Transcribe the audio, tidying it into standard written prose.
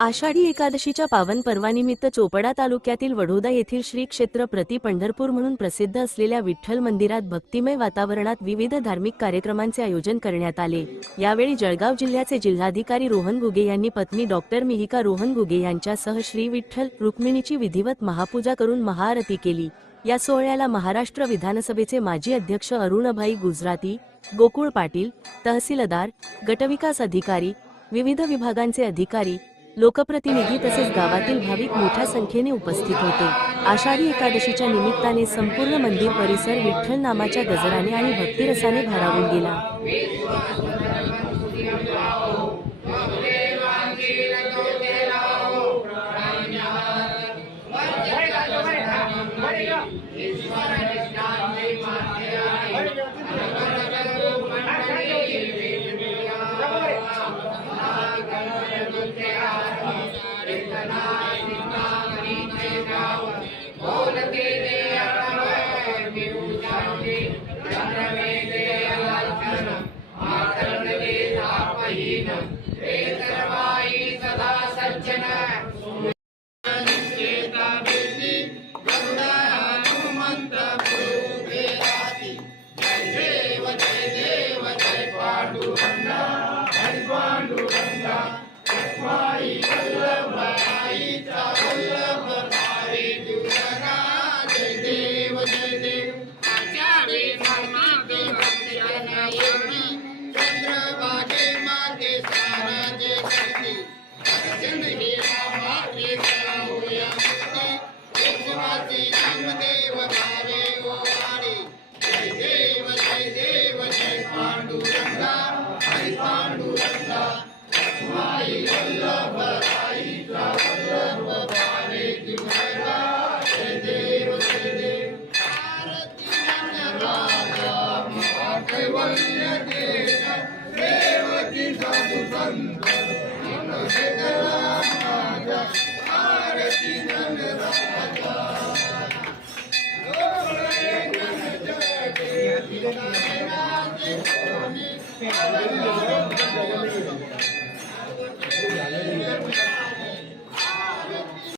आषाढी एकादशीच्या पावन पर्वानिमित्त चोपडा तालुक्यातील वडोदा येथील श्री क्षेत्र प्रति पंढरपूर म्हणून प्रसिद्ध असलेल्या विठ्ठल मंदिरात भक्तिमय वातावरणात विविध धार्मिक कार्यक्रमांचे आयोजन करण्यात आले। यावेळी जळगाव जिल्ह्याचे जिल्हाधिकारी रोहन गुगे यांनी पत्नी डॉक्टर मिहिका रोहन गुगे यांच्यासह श्री विठ्ठल रुक्मिणीची विधिवत महापूजा करून महाआरती केली। या सोहळ्याला महाराष्ट्र विधानसभेचे माजी अध्यक्ष अरुणभाई गुजराती, गोकुळ पाटील, तहसीलदार, गटविकास अधिकारी, विविध विभागांचे अधिकारी, लोकप्रतिनिधी तसेच गावातील भाविक मोठ्या संख्येने उपस्थित होते। आषाढी एकादशीच्या निमित्ताने संपूर्ण मंदिर परिसर विठ्ठल नामाच्या गजराने आणि भक्तिरसाने भारावून गेला।